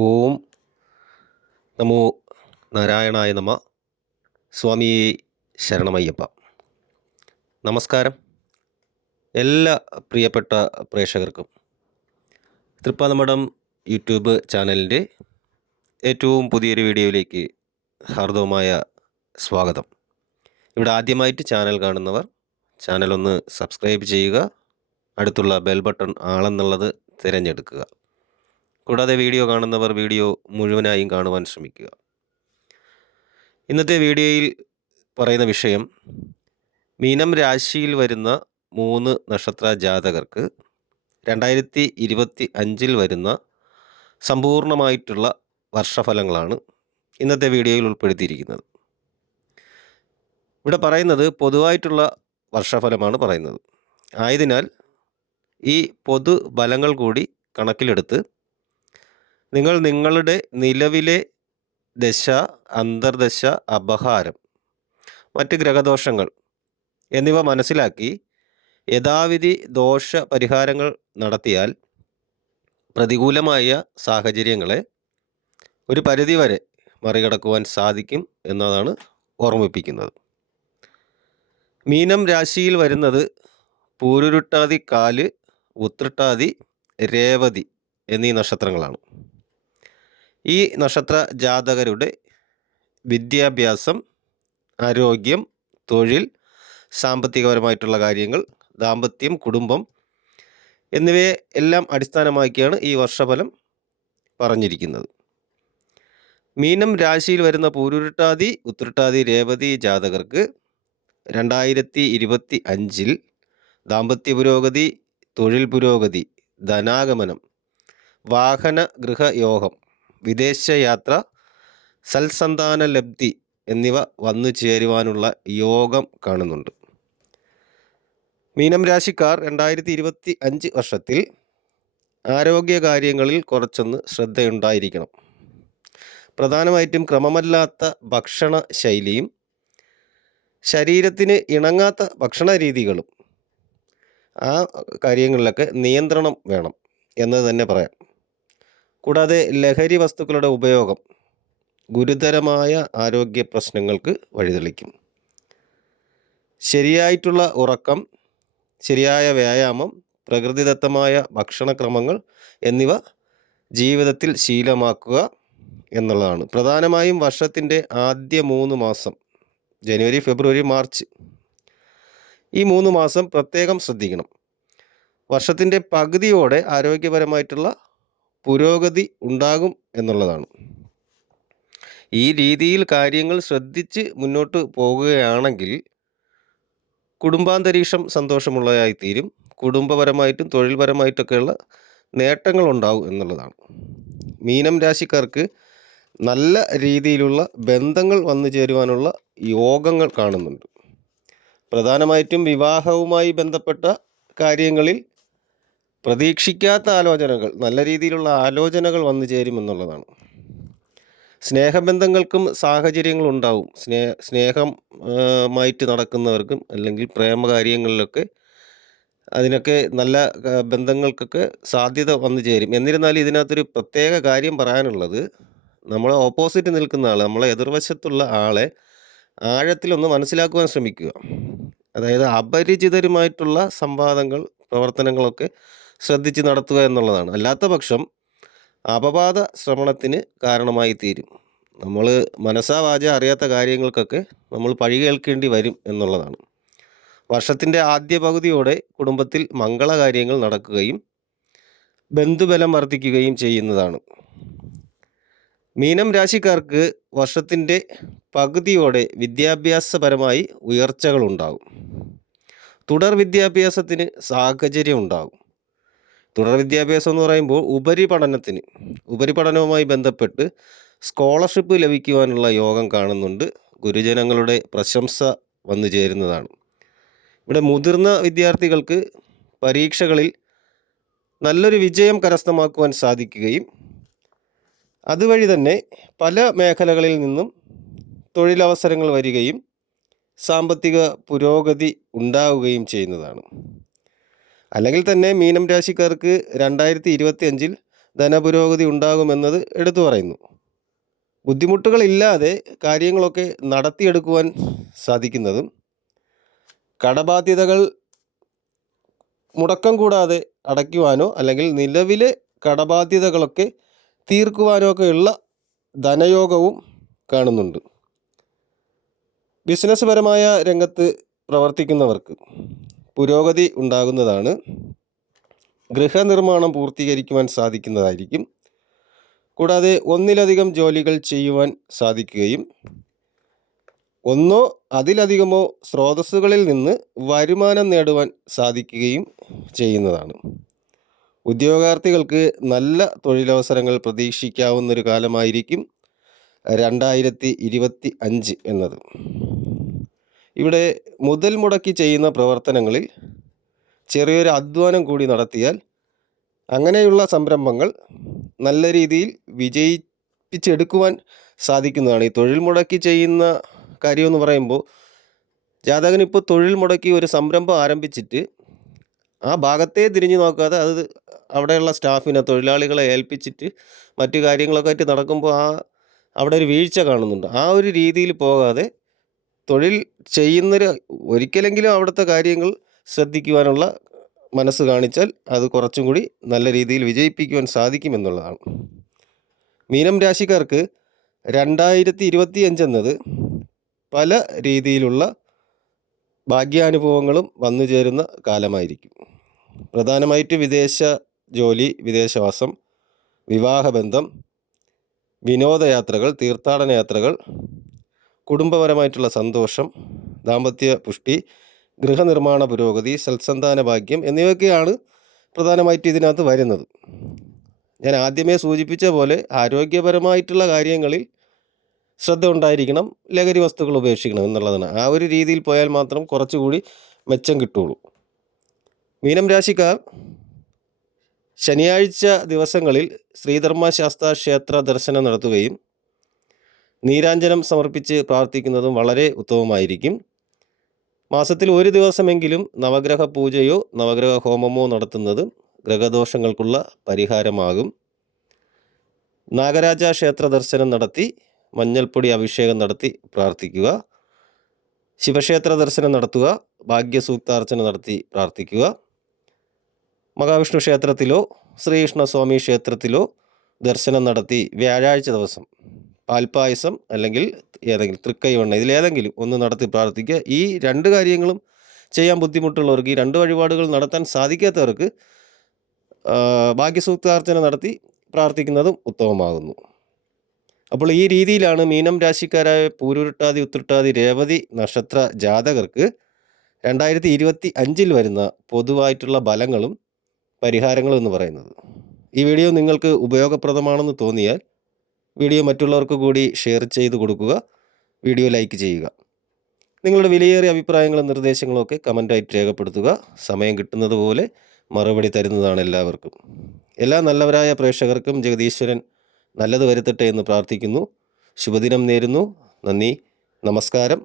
ഓം നമോ നാരായണായ നമ. സ്വാമി ശരണമയ്യപ്പ. നമസ്കാരം എല്ലാ പ്രിയപ്പെട്ട പ്രേക്ഷകർക്കും തൃപ്പാദമഠം യൂട്യൂബ് ചാനലിൻ്റെ ഏറ്റവും പുതിയൊരു വീഡിയോയിലേക്ക് ഹാർദവമായ സ്വാഗതം. ഇവിടെ ആദ്യമായിട്ട് ചാനൽ കാണുന്നവർ ചാനലൊന്ന് സബ്സ്ക്രൈബ് ചെയ്യുക, അടുത്തുള്ള ബെൽ ബട്ടൺ ആളെന്നുള്ളത് തിരഞ്ഞെടുക്കുക. കൂടാതെ വീഡിയോ കാണുന്നവർ വീഡിയോ മുഴുവനായും കാണുവാൻ ശ്രമിക്കുക. ഇന്നത്തെ വീഡിയോയിൽ പറയുന്ന വിഷയം മീനം രാശിയിൽ വരുന്ന 3 നക്ഷത്ര ജാതകർക്ക് 2025 വരുന്ന സമ്പൂർണമായിട്ടുള്ള വർഷഫലങ്ങളാണ് ഇന്നത്തെ വീഡിയോയിൽ ഉൾപ്പെടുത്തിയിരിക്കുന്നത്. ഇവിടെ പറയുന്നത് പൊതുവായിട്ടുള്ള വർഷഫലമാണ് പറയുന്നത്. ആയതിനാൽ ഈ പൊതു ഫലങ്ങൾ കൂടി കണക്കിലെടുത്ത് നിങ്ങളുടെ നിലവിലെ ദശ, അന്തർദശ, അപഹാരം, മറ്റ് ഗ്രഹദോഷങ്ങൾ എന്നിവ മനസ്സിലാക്കി യഥാവിധി ദോഷ പരിഹാരങ്ങൾ നടത്തിയാൽ പ്രതികൂലമായ സാഹചര്യങ്ങളെ ഒരു പരിധിവരെ മറികടക്കുവാൻ സാധിക്കും എന്നതാണ് ഓർമ്മിപ്പിക്കുന്നത്. മീനം രാശിയിൽ വരുന്നത് പൂരുരുട്ടാതി 4, ഉത്രട്ടാതി, രേവതി എന്നീ നക്ഷത്രങ്ങളാണ്. ഈ നക്ഷത്ര ജാതകരുടെ വിദ്യാഭ്യാസം, ആരോഗ്യം, തൊഴിൽ, സാമ്പത്തികപരമായിട്ടുള്ള കാര്യങ്ങൾ, ദാമ്പത്യം, കുടുംബം എന്നിവയെ എല്ലാം അടിസ്ഥാനമാക്കിയാണ് ഈ വർഷഫലം പറഞ്ഞിരിക്കുന്നത്. മീനം രാശിയിൽ വരുന്ന പൂരുരുട്ടാതി, ഉത്രട്ടാതി, രേവതി ജാതകർക്ക് 2025 ദാമ്പത്യ പുരോഗതി, തൊഴിൽ പുരോഗതി, ധനാഗമനം, വാഹന ഗൃഹയോഗം, വിദേശയാത്ര, സൽസന്താന ലബ്ധി എന്നിവ വന്നു ചേരുവാനുള്ള യോഗം കാണുന്നുണ്ട്. മീനം രാശിക്കാർ 2025 വർഷത്തിൽ ആരോഗ്യകാര്യങ്ങളിൽ കുറച്ചൊന്ന് ശ്രദ്ധയുണ്ടായിരിക്കണം. പ്രധാനമായിട്ടും ക്രമമല്ലാത്ത ഭക്ഷണ ശൈലിയും ശരീരത്തിന് ഇണങ്ങാത്ത ഭക്ഷണ രീതികളും, ആ കാര്യങ്ങളിലൊക്കെ നിയന്ത്രണം വേണം എന്ന് തന്നെ പറയാം. കൂടാതെ ലഹരി വസ്തുക്കളുടെ ഉപയോഗം ഗുരുതരമായ ആരോഗ്യ പ്രശ്നങ്ങൾക്ക് വഴിതെളിക്കും. ശരിയായിട്ടുള്ള ഉറക്കം, ശരിയായ വ്യായാമം, പ്രകൃതിദത്തമായ ഭക്ഷണക്രമങ്ങൾ എന്നിവ ജീവിതത്തിൽ ശീലമാക്കുക എന്നുള്ളതാണ്. പ്രധാനമായും വർഷത്തിൻ്റെ ആദ്യ 3 മാസം, ജനുവരി, ഫെബ്രുവരി, മാർച്ച്, ഈ 3 മാസം പ്രത്യേകം ശ്രദ്ധിക്കണം. വർഷത്തിൻ്റെ പകുതിയോടെ ആരോഗ്യപരമായിട്ടുള്ള പുരോഗതി ഉണ്ടാകും എന്നുള്ളതാണ്. ഈ രീതിയിൽ കാര്യങ്ങൾ ശ്രദ്ധിച്ച് മുന്നോട്ട് പോകുകയാണെങ്കിൽ കുടുംബാന്തരീക്ഷം സന്തോഷമുള്ളതായിത്തീരും. കുടുംബപരമായിട്ടും തൊഴിൽപരമായിട്ടൊക്കെയുള്ള നേട്ടങ്ങൾ ഉണ്ടാവും എന്നുള്ളതാണ്. മീനം രാശിക്കാർക്ക് നല്ല രീതിയിലുള്ള ബന്ധങ്ങൾ വന്നു ചേരുവാനുള്ള യോഗങ്ങൾ കാണുന്നുണ്ട്. പ്രധാനമായിട്ടും വിവാഹവുമായി ബന്ധപ്പെട്ട കാര്യങ്ങളിൽ പ്രതീക്ഷിക്കാത്ത ആലോചനകൾ, നല്ല രീതിയിലുള്ള ആലോചനകൾ വന്നു ചേരുമെന്നുള്ളതാണ്. സ്നേഹബന്ധങ്ങൾക്കും സാഹചര്യങ്ങളുണ്ടാവും. സ്നേഹമായിട്ട് നടക്കുന്നവർക്കും അല്ലെങ്കിൽ പ്രേമകാര്യങ്ങളിലൊക്കെ അതിനൊക്കെ നല്ല ബന്ധങ്ങൾക്കൊക്കെ സാധ്യത വന്നു ചേരും. എന്നിരുന്നാലും ഇതിനകത്തൊരു പ്രത്യേക കാര്യം പറയാനുള്ളത്, നമ്മളെ ഓപ്പോസിറ്റ് നിൽക്കുന്ന ആൾ, നമ്മളെ എതിർവശത്തുള്ള ആളെ ആഴത്തിലൊന്ന് മനസ്സിലാക്കുവാൻ ശ്രമിക്കുക. അതായത് അപരിചിതരുമായിട്ടുള്ള സംവാദങ്ങൾ, പ്രവർത്തനങ്ങളൊക്കെ ശ്രദ്ധിച്ച് നടത്തുക എന്നുള്ളതാണ്. അല്ലാത്ത പക്ഷം അപവാദ ശ്രവണത്തിന് കാരണമായി തീരും. നമ്മൾ മനസ്സാ വാച അറിയാത്ത കാര്യങ്ങൾക്കൊക്കെ നമ്മൾ പഴി കേൾക്കേണ്ടി വരും എന്നുള്ളതാണ്. വർഷത്തിൻ്റെ ആദ്യ പകുതിയോടെ കുടുംബത്തിൽ മംഗളകാര്യങ്ങൾ നടക്കുകയും ബന്ധുബലം വർദ്ധിക്കുകയും ചെയ്യുന്നതാണ്. മീനം രാശിക്കാർക്ക് വർഷത്തിൻ്റെ പകുതിയോടെ വിദ്യാഭ്യാസപരമായി ഉയർച്ചകളുണ്ടാകും. തുടർ വിദ്യാഭ്യാസത്തിന് സാഹചര്യം ഉണ്ടാകും. തുടർ വിദ്യാഭ്യാസം എന്ന് പറയുമ്പോൾ ഉപരിപഠനവുമായി ബന്ധപ്പെട്ട് സ്കോളർഷിപ്പ് ലഭിക്കുവാനുള്ള യോഗം കാണുന്നുണ്ട്. ഗുരുജനങ്ങളുടെ പ്രശംസ വന്നു ചേരുന്നതാണ്. ഇവിടെ മുതിർന്ന വിദ്യാർത്ഥികൾക്ക് പരീക്ഷകളിൽ നല്ലൊരു വിജയം കരസ്ഥമാക്കുവാൻ സാധിക്കുകയും അതുവഴി തന്നെ പല മേഖലകളിൽ നിന്നും തൊഴിലവസരങ്ങൾ വരികയും സാമ്പത്തിക പുരോഗതി ഉണ്ടാവുകയും ചെയ്യുന്നതാണ്. അല്ലെങ്കിൽ തന്നെ മീനം രാശിക്കാർക്ക് 2025 ധനപുരോഗതി ഉണ്ടാകുമെന്നത് എടുത്തു പറയുന്നു. ബുദ്ധിമുട്ടുകളില്ലാതെ കാര്യങ്ങളൊക്കെ നടത്തിയെടുക്കുവാൻ സാധിക്കുന്നതും കടബാധ്യതകൾ മുടക്കം കൂടാതെ അടയ്ക്കുവാനോ അല്ലെങ്കിൽ നിലവിലെ കടബാധ്യതകളൊക്കെ തീർക്കുവാനോ ഒക്കെയുള്ള ധനയോഗവും കാണുന്നുണ്ട്. ബിസിനസ് പരമായ രംഗത്ത് പ്രവർത്തിക്കുന്നവർക്ക് പുരോഗതി ഉണ്ടാകുന്നതാണ്. ഗൃഹനിർമ്മാണം പൂർത്തീകരിക്കുവാൻ സാധിക്കുന്നതായിരിക്കും. കൂടാതെ ഒന്നിലധികം ജോലികൾ ചെയ്യുവാൻ സാധിക്കുകയും ഒന്നോ അതിലധികമോ സ്രോതസ്സുകളിൽ നിന്ന് വരുമാനം നേടുവാൻ സാധിക്കുകയും ചെയ്യുന്നതാണ്. ഉദ്യോഗാർത്ഥികൾക്ക് നല്ല തൊഴിലവസരങ്ങൾ പ്രതീക്ഷിക്കാവുന്നൊരു കാലമായിരിക്കും 2025 എന്നത്. ഇവിടെ മുതൽ മുടക്കി ചെയ്യുന്ന പ്രവർത്തനങ്ങളിൽ ചെറിയൊരു അധ്വാനം കൂടി നടത്തിയാൽ അങ്ങനെയുള്ള സംരംഭങ്ങൾ നല്ല രീതിയിൽ വിജയിപ്പിച്ചെടുക്കുവാൻ സാധിക്കുന്നതാണ്. ഈ തൊഴിൽ മുടക്കി ചെയ്യുന്ന കാര്യമെന്ന് പറയുമ്പോൾ ജാതകനിപ്പോൾ തൊഴിൽ മുടക്കി ഒരു സംരംഭം ആരംഭിച്ചിട്ട് ആ ഭാഗത്തെ തിരിഞ്ഞു നോക്കാതെ അത് അവിടെയുള്ള സ്റ്റാഫിനെ തൊഴിലാളികളെ ഏൽപ്പിച്ചിട്ട് മറ്റു കാര്യങ്ങളൊക്കെ ആയിട്ട് നടക്കുമ്പോൾ അവിടെ ഒരു വീഴ്ച കാണുന്നുണ്ട്. ആ ഒരു രീതിയിൽ പോകാതെ തൊഴിൽ ചെയ്യുന്നൊരു ഒരിക്കലെങ്കിലും അവിടുത്തെ കാര്യങ്ങൾ ശ്രദ്ധിക്കുവാനുള്ള മനസ്സ് കാണിച്ചാൽ അത് കുറച്ചും കൂടി നല്ല രീതിയിൽ വിജയിപ്പിക്കുവാൻ സാധിക്കുമെന്നുള്ളതാണ്. മീനം രാശിക്കാർക്ക് 2025 എന്നത് പല രീതിയിലുള്ള ഭാഗ്യാനുഭവങ്ങളും വന്നു ചേരുന്ന കാലമായിരിക്കും. പ്രധാനമായിട്ട് വിദേശ ജോലി, വിദേശവാസം, വിവാഹബന്ധം, വിനോദയാത്രകൾ, തീർത്ഥാടന യാത്രകൾ, കുടുംബപരമായിട്ടുള്ള സന്തോഷം, ദാമ്പത്യ പുഷ്ടി, ഗൃഹനിർമ്മാണ പുരോഗതി, സൽസന്താന ഭാഗ്യം എന്നിവയൊക്കെയാണ് പ്രധാനമായിട്ട് ഇതിനകത്ത് വരുന്നത്. ഞാൻ ആദ്യമേ സൂചിപ്പിച്ച പോലെ ആരോഗ്യപരമായിട്ടുള്ള കാര്യങ്ങളിൽ ശ്രദ്ധ ഉണ്ടായിരിക്കണം, ലഹരി വസ്തുക്കൾ ഉപേക്ഷിക്കണം എന്നുള്ളതാണ്. ആ ഒരു രീതിയിൽ പോയാൽ മാത്രം കുറച്ചുകൂടി മെച്ചം കിട്ടുള്ളൂ. മീനം രാശിക്കാർ ശനിയാഴ്ച ദിവസങ്ങളിൽ ശ്രീധർമ്മശാസ്താ ക്ഷേത്ര ദർശനം നടത്തുകയും നീരാഞ്ജനം സമർപ്പിച്ച് പ്രാർത്ഥിക്കുന്നതും വളരെ ഉത്തമമായിരിക്കും. മാസത്തിൽ ഒരു ദിവസമെങ്കിലും നവഗ്രഹ പൂജയോ നവഗ്രഹ ഹോമമോ നടത്തുന്നത് ഗ്രഹദോഷങ്ങൾക്കുള്ള പരിഹാരമാകും. നാഗരാജ ക്ഷേത്ര ദർശനം നടത്തി മഞ്ഞൾപ്പൊടി അഭിഷേകം നടത്തി പ്രാർത്ഥിക്കുക. ശിവക്ഷേത്ര ദർശനം നടത്തുക. ഭാഗ്യസൂക്താർച്ചന നടത്തി പ്രാർത്ഥിക്കുക. മഹാവിഷ്ണു ക്ഷേത്രത്തിലോ ശ്രീകൃഷ്ണസ്വാമി ക്ഷേത്രത്തിലോ ദർശനം നടത്തി വ്യാഴാഴ്ച ദിവസം പാൽപ്പായസം അല്ലെങ്കിൽ ഏതെങ്കിലും തൃക്കൈവണ്ണ ഇതിലേതെങ്കിലും ഒന്ന് നടത്തി പ്രാർത്ഥിക്കുക. ഈ രണ്ട് കാര്യങ്ങളും ചെയ്യാൻ ബുദ്ധിമുട്ടുള്ളവർക്ക്, ഈ രണ്ട് വഴിപാടുകൾ നടത്താൻ സാധിക്കാത്തവർക്ക് ഭാഗ്യസൂക്താർച്ചന നടത്തി പ്രാർത്ഥിക്കുന്നതും ഉത്തമമാകുന്നു. അപ്പോൾ ഈ രീതിയിലാണ് മീനം രാശിക്കാരായ പൂരുരുട്ടാതി, ഉത്രട്ടാതി, രേവതി നക്ഷത്ര ജാതകർക്ക് 2025 വരുന്ന പൊതുവായിട്ടുള്ള ഫലങ്ങളും പരിഹാരങ്ങളും എന്ന് പറയുന്നത്. ഈ വീഡിയോ നിങ്ങൾക്ക് ഉപയോഗപ്രദമാണെന്ന് തോന്നിയാൽ വീഡിയോ മറ്റുള്ളവർക്ക് കൂടി ഷെയർ ചെയ്ത് കൊടുക്കുക. വീഡിയോ ലൈക്ക് ചെയ്യുക. നിങ്ങളുടെ വിലയേറിയ അഭിപ്രായങ്ങളും നിർദ്ദേശങ്ങളും ഒക്കെ കമൻ്റായിട്ട് രേഖപ്പെടുത്തുക. സമയം കിട്ടുന്നത് പോലെ മറുപടി തരുന്നതാണ് എല്ലാവർക്കും. എല്ലാ നല്ലവരായ പ്രേക്ഷകർക്കും ജഗദീശ്വരൻ നല്ലത് വരുത്തട്ടെ എന്ന് പ്രാർത്ഥിക്കുന്നു. ശുഭദിനം നേരുന്നു. നന്ദി, നമസ്കാരം.